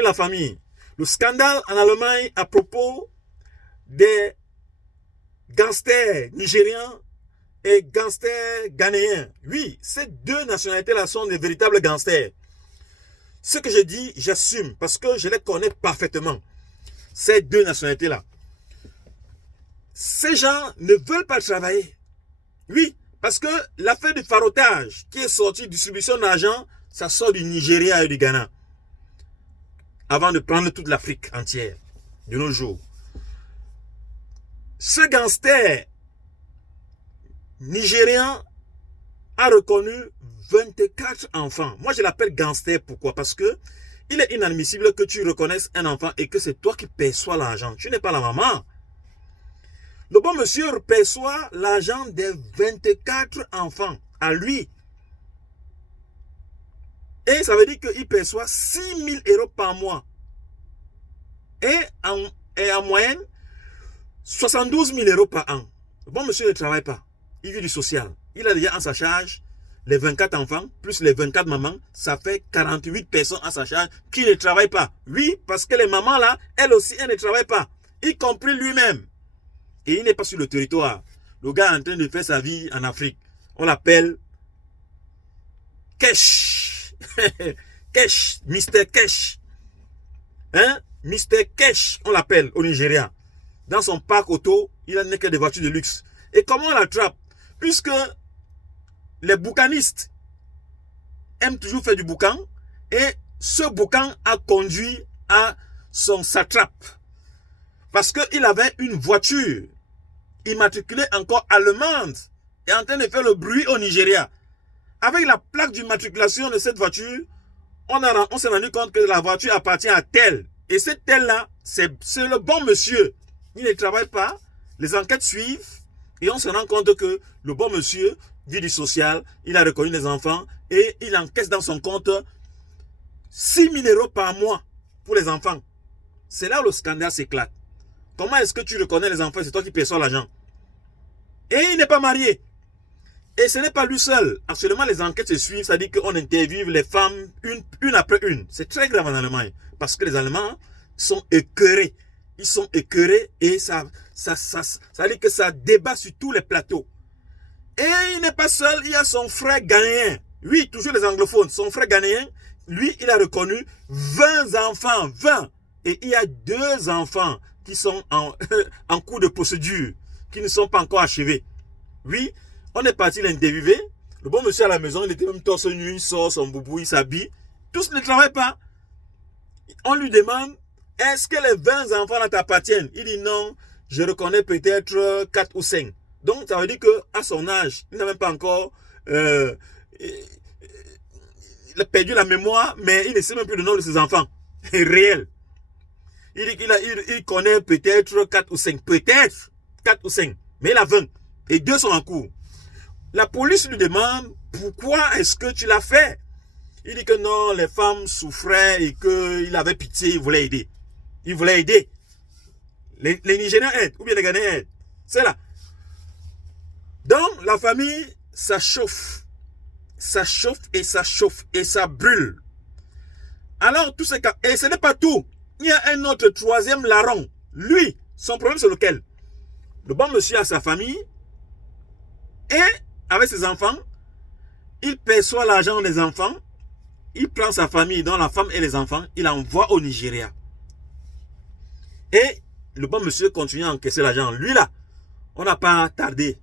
la famille. Le scandale en Allemagne à propos des gangsters nigériens et gangsters ghanéens. Oui, ces deux nationalités-là sont des véritables gangsters. Ce que je dis, j'assume parce que je les connais parfaitement. Ces deux nationalités-là. Ces gens ne veulent pas travailler. Oui, parce que l'affaire du farotage qui est sortie, distribution d'argent, ça sort du Nigeria et du Ghana. Avant de prendre toute l'Afrique entière de nos jours. Ce gangster nigérien a reconnu 24 enfants. Moi, je l'appelle gangster. Pourquoi? Parce que il est inadmissible que tu reconnaisses un enfant et que c'est toi qui perçois l'argent. Tu n'es pas la maman. Le bon monsieur perçoit l'argent des 24 enfants à lui. Et ça veut dire qu'il perçoit 6 000 € par mois. Et en moyenne, 72 000 € par an. Le bon monsieur ne travaille pas. Il vit du social. Il a déjà en sa charge les 24 enfants, plus les 24 mamans. Ça fait 48 personnes à sa charge qui ne travaillent pas. Oui, parce que les mamans là, elles aussi, elles ne travaillent pas. Y compris lui-même. Et il n'est pas sur le territoire. Le gars est en train de faire sa vie en Afrique. On l'appelle Cash. Cash. Mr. Cash. Hein? Mr. Cash, on l'appelle au Nigeria. Dans son parc auto, il n'a que des voitures de luxe. Et comment on l'attrape? Puisque les boucanistes aiment toujours faire du boucan. Et ce boucan a conduit à son satrape. Parce qu'il avait une voiture immatriculée encore allemande et en train de faire le bruit au Nigeria. Avec la plaque d'immatriculation de cette voiture, on s'est rendu compte que la voiture appartient à tel. Et cette tel-là, c'est le bon monsieur. Il ne travaille pas, les enquêtes suivent et on se rend compte que le bon monsieur vit du social, il a reconnu les enfants et il encaisse dans son compte 6 000 € par mois pour les enfants. C'est là où le scandale s'éclate. Comment est-ce que tu reconnais les enfants? C'est toi qui perçois l'argent. Et il n'est pas marié. Et ce n'est pas lui seul. Actuellement, les enquêtes se suivent. C'est-à-dire qu'on interviewe les femmes une après une. C'est très grave en Allemagne. Parce que les Allemands sont écœurés. Ils sont écœurés et ça veut dire que ça débat sur tous les plateaux. Et il n'est pas seul. Il y a son frère ghanéen. Oui, toujours les anglophones. Son frère ghanéen, lui, il a reconnu 20 enfants. 20. Et il y a 2 enfants qui sont en cours de procédure, qui ne sont pas encore achevés. Oui, on est parti l'interviewer. Le bon monsieur à la maison, il était même torse nu, il sort son boubou, il s'habille. Tous ne travaillent pas. On lui demande, est-ce que les 20 enfants là t'appartiennent? Il dit non, je reconnais peut-être 4 ou 5. Donc ça veut dire qu'à son âge, il n'a même pas encore il a perdu la mémoire, mais il ne sait même plus le nom de ses enfants. Réel. Il dit qu'il connaît peut-être 4 ou 5. Peut-être 4 ou 5. Mais il a 20. Et 2 sont en cours. La police lui demande pourquoi est-ce que tu l'as fait? Il dit que non, les femmes souffraient et qu'il avait pitié, il voulait aider. Il voulait aider. Les Nigériens aident, ou bien les Ghanéens aident. C'est là. Donc, la famille, ça chauffe. Ça chauffe et ça brûle. Alors, tout ce cas, et ce n'est pas tout. Il y a un autre troisième larron. Lui, son problème c'est lequel? Le bon monsieur a sa famille et avec ses enfants, il perçoit l'argent des enfants, il prend sa famille, dont la femme et les enfants, il envoie au Nigeria. Et le bon monsieur continue à encaisser l'argent. Lui là, on n'a pas tardé.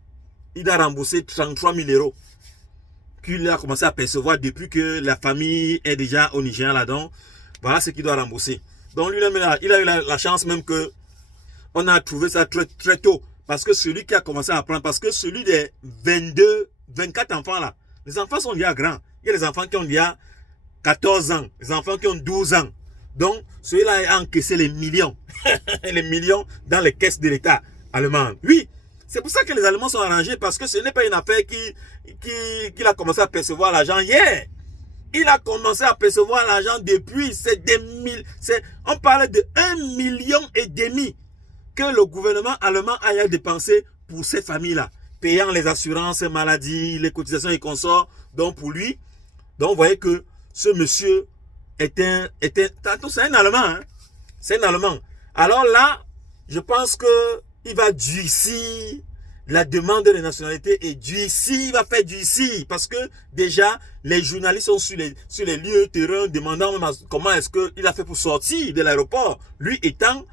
Il a remboursé 33 000 € qu'il a commencé à percevoir depuis que la famille est déjà au Nigeria là-dedans. Voilà ce qu'il doit rembourser. Donc lui, il a eu la chance même que on a trouvé ça très tôt. Parce que celui qui a commencé à apprendre, parce que celui des 24 enfants là, les enfants sont déjà grands. Il y a des enfants qui ont déjà 14 ans, les enfants qui ont 12 ans. Donc celui-là a encaissé les millions. Les millions dans les caisses de l'État allemand. Oui, c'est pour ça que les Allemands sont arrangés, parce que ce n'est pas une affaire qu'il a commencé à percevoir l'argent hier. Il a commencé à percevoir l'argent depuis, on parlait de 1,5 million que le gouvernement allemand a dépensé pour ces familles-là, payant les assurances maladie, les cotisations et consorts. Donc pour lui, donc vous voyez que ce monsieur c'est un Allemand, hein? C'est un Allemand. Alors là, je pense que il va durcir la demande de nationalité et durcir, il va faire durcir parce que déjà les journalistes sont sur les lieux terrain demandant comment est-ce qu'il a fait pour sortir de l'aéroport, lui étant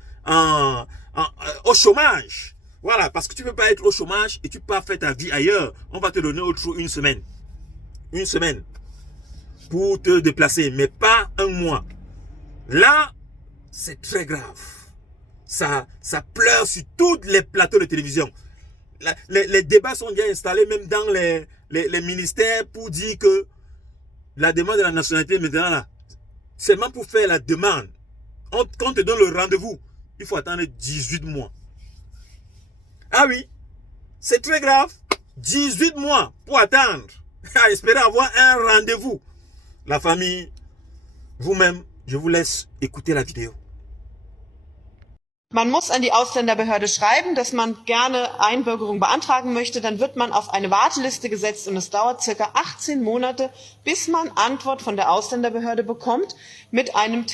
au chômage. Voilà, parce que tu ne peux pas être au chômage et tu peux pas faire ta vie ailleurs. On va te donner autre une semaine. Une semaine pour te déplacer, mais pas un mois. Là, c'est très grave. Ça pleure sur tous les plateaux de télévision. Les débats sont déjà installés même dans les ministères pour dire que la demande de la nationalité maintenant là, seulement pour faire la demande. Quand on te donne le rendez-vous, il faut attendre 18 mois. Ah oui, c'est très grave. 18 mois pour attendre. À espérer avoir un rendez-vous. La famille, vous-même, je vous laisse écouter la vidéo. Man muss an die Ausländerbehörde schreiben, dass man gerne Einbürgerung beantragen möchte. Dann wird man auf eine Warteliste gesetzt und es dauert circa 18 Monate, bis man Antwort von der Ausländerbehörde bekommt mit einem